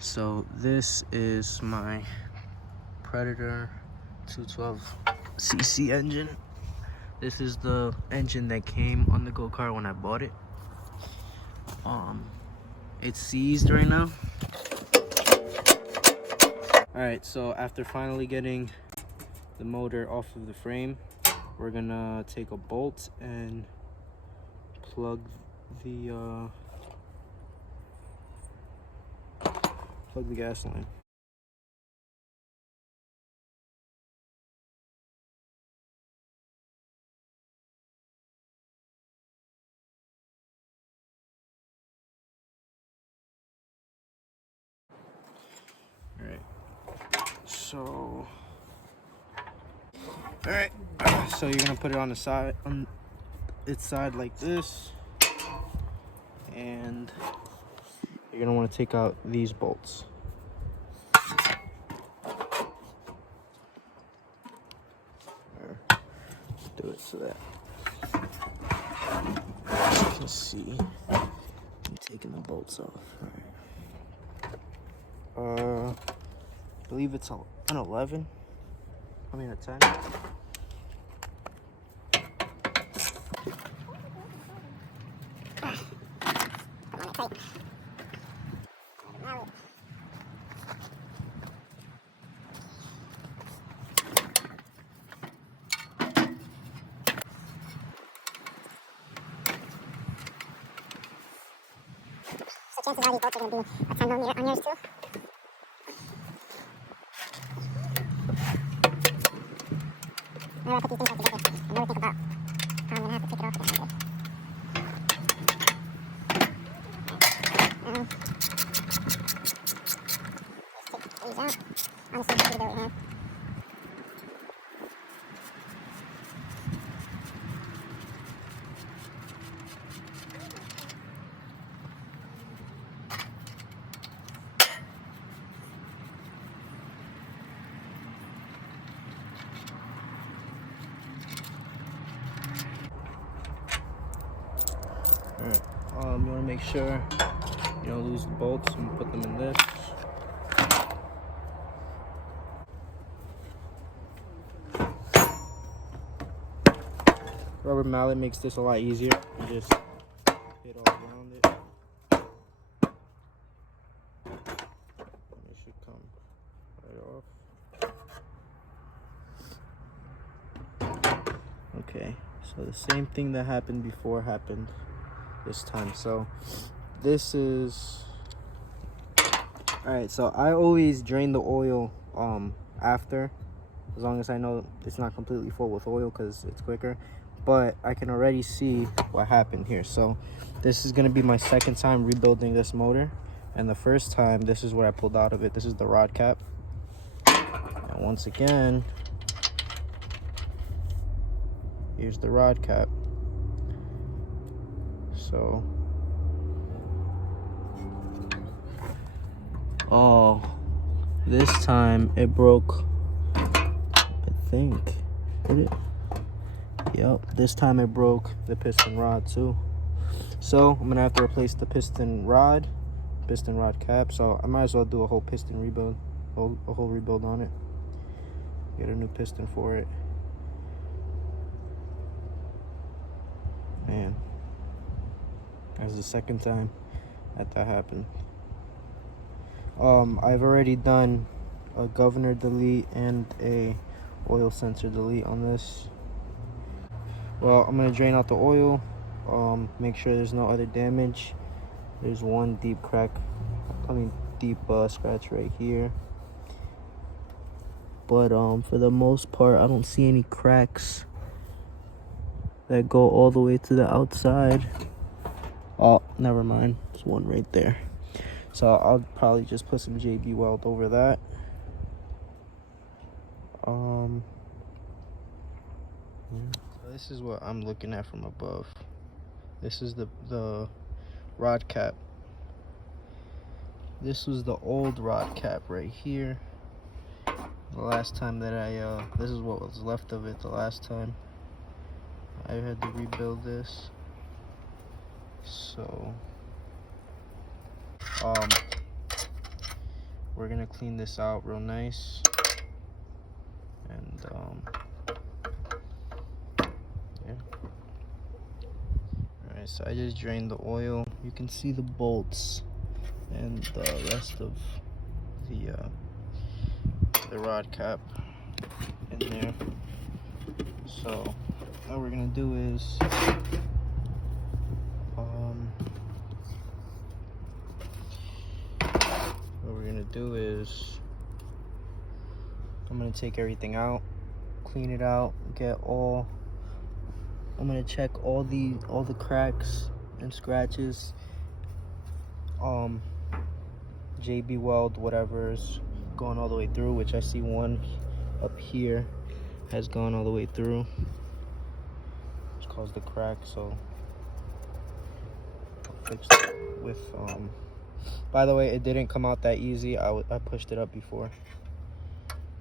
So this is my Predator 212cc engine. This is the engine that came on the go-kart when I bought it. It's seized right now. Alright, so after finally getting the motor off of the frame, we're gonna take a bolt and plug the gas line. Alright, so you're gonna put it on the side, on its side like this, and you're gonna want to take out these bolts. Do it so that you can see I'm taking the bolts off. Alright. I believe it's an 11. I mean a 10. So chances are these bolts are going to be a 10 millimeter on yours too. Whenever I put these things all together, I never think about how I'm going to have to take it off again. Let's take these out. Honestly, just do it with hand. Alright, you want to make sure you don't lose the bolts and put them in this. Rubber mallet makes this a lot easier. You just hit all around it. And it should come right off. Okay, so the same thing that happened before happened this time. So this is alright, so I always drain the oil after, as long as I know it's not completely full with oil, because it's quicker. But I can already see what happened here. So this is going to be my second time rebuilding this motor, and the first time, this is what I pulled out of it. This is the rod cap, and once again, here's the rod cap. So this time it broke, I think. Did it? Yep, this time it broke the piston rod too. So I'm gonna have to replace the piston rod cap. So I might as well do a whole piston rebuild, a whole rebuild on it. Get a new piston for it. Man, that's the second time that happened. I've already done a governor delete and a oil sensor delete on this. Well, I'm gonna drain out the oil, make sure there's no other damage. There's one deep scratch right here, but for the most part I don't see any cracks that go all the way to the outside. Oh, never mind, there's one right there. So I'll probably just put some JB Weld over that. So this is what I'm looking at from above. This is the rod cap. This was the old rod cap right here. The last time that this is what was left of it the last time I had to rebuild this. So we're gonna clean this out real nice. And yeah. Alright, so I just drained the oil. You can see the bolts and the rest of the rod cap in there. So what we're gonna do is I'm gonna take everything out, clean it out, I'm gonna check all the cracks and scratches, JB Weld whatever's going all the way through, which I see one up here has gone all the way through, which caused the crack. So I'll fix it with by the way, it didn't come out that easy. I pushed it up before.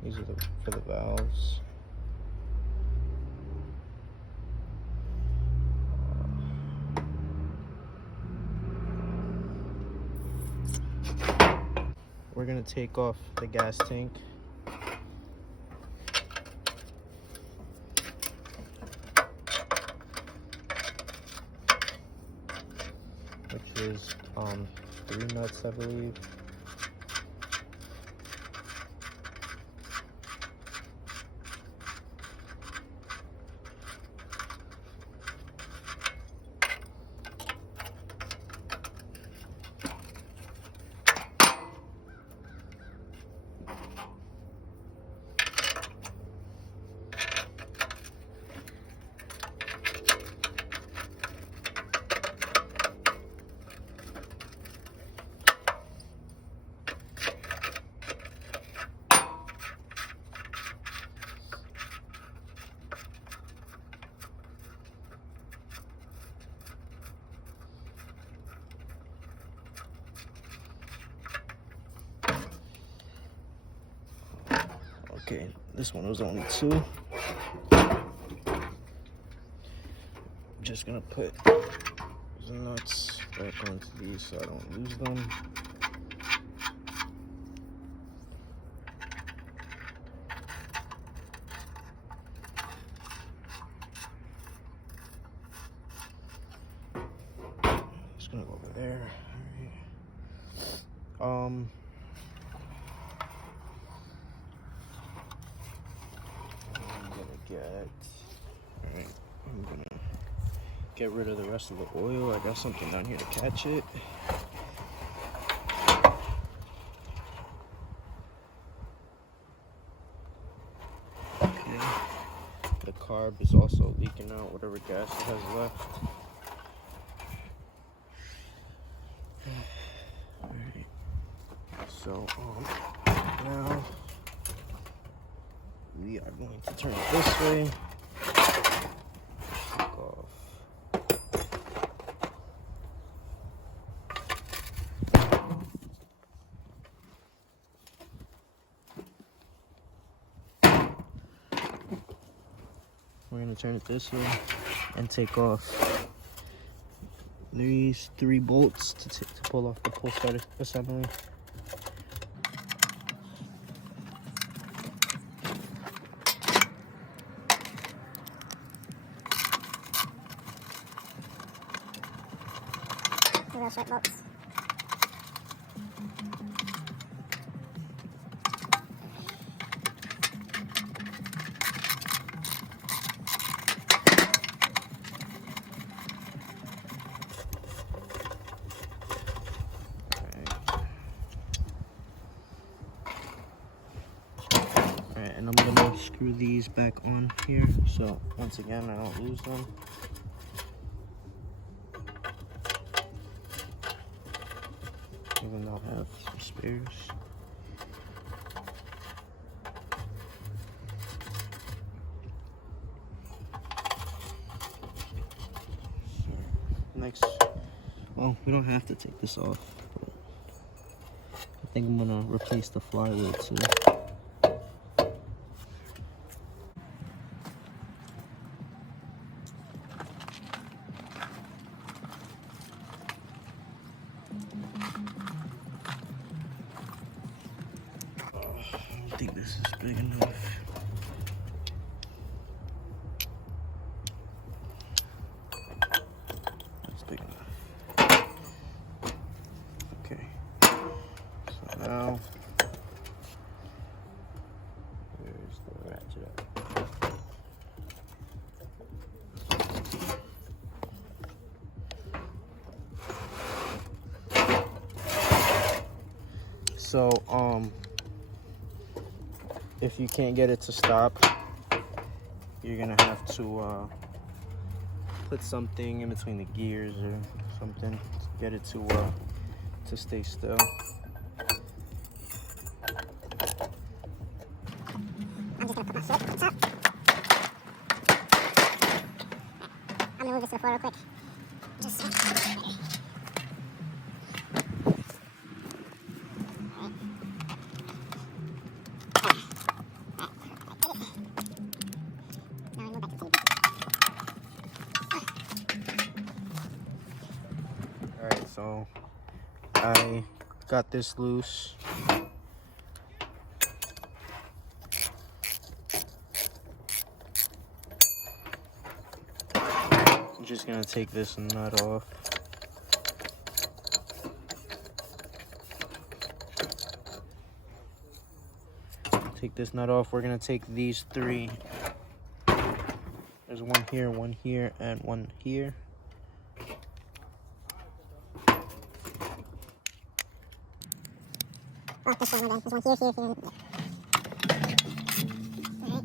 These are for the valves. We're gonna take off the gas tank. Which is 3 nuts, I believe. Okay, this one was only 2. I'm just gonna put the nuts back onto these so I don't lose them. Just gonna go over there. All right. I'm gonna get rid of the rest of the oil. I got something down here to catch it. Okay. The carb is also leaking out whatever gas it has left. Alright. So now we are going to turn it this way. Take off. We're going to turn it this way and take off these 3 bolts to pull off the pull start assembly. Real short bolts. Alright, and I'm gonna screw these back on here so once again I don't lose them. Even though I have some spares. Next, well, we don't have to take this off, but I think I'm gonna replace the flywheel too. think this is big enough. That's big enough. Okay. So now, where's the ratchet at? So, if you can't get it to stop, you're gonna have to put something in between the gears or something to get it to stay still. I'm just gonna put my foot on top. I'm gonna move this to the floor real quick. Just Alright, so I got this loose. I'm just gonna take this nut off. Take this nut off. We're gonna take these three. There's one here, and one here. oh, this one, there's one here, here, here. Yeah.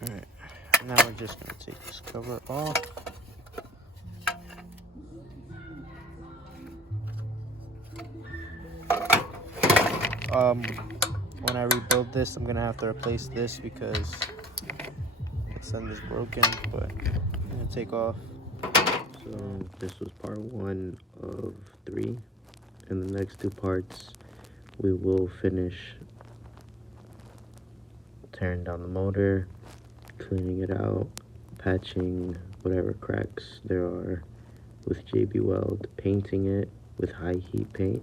Alright, now we're just gonna take this cover off. When I rebuild this, I'm gonna have to replace this because this end is broken, but I'm gonna take off. So this was part 1 of 3, and the next 2 parts we will finish tearing down the motor, cleaning it out, patching whatever cracks there are with JB Weld, painting it with high heat paint,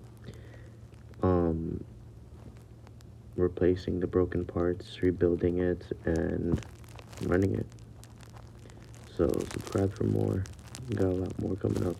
replacing the broken parts, rebuilding it, and running it. So subscribe for more. We got a lot more coming up.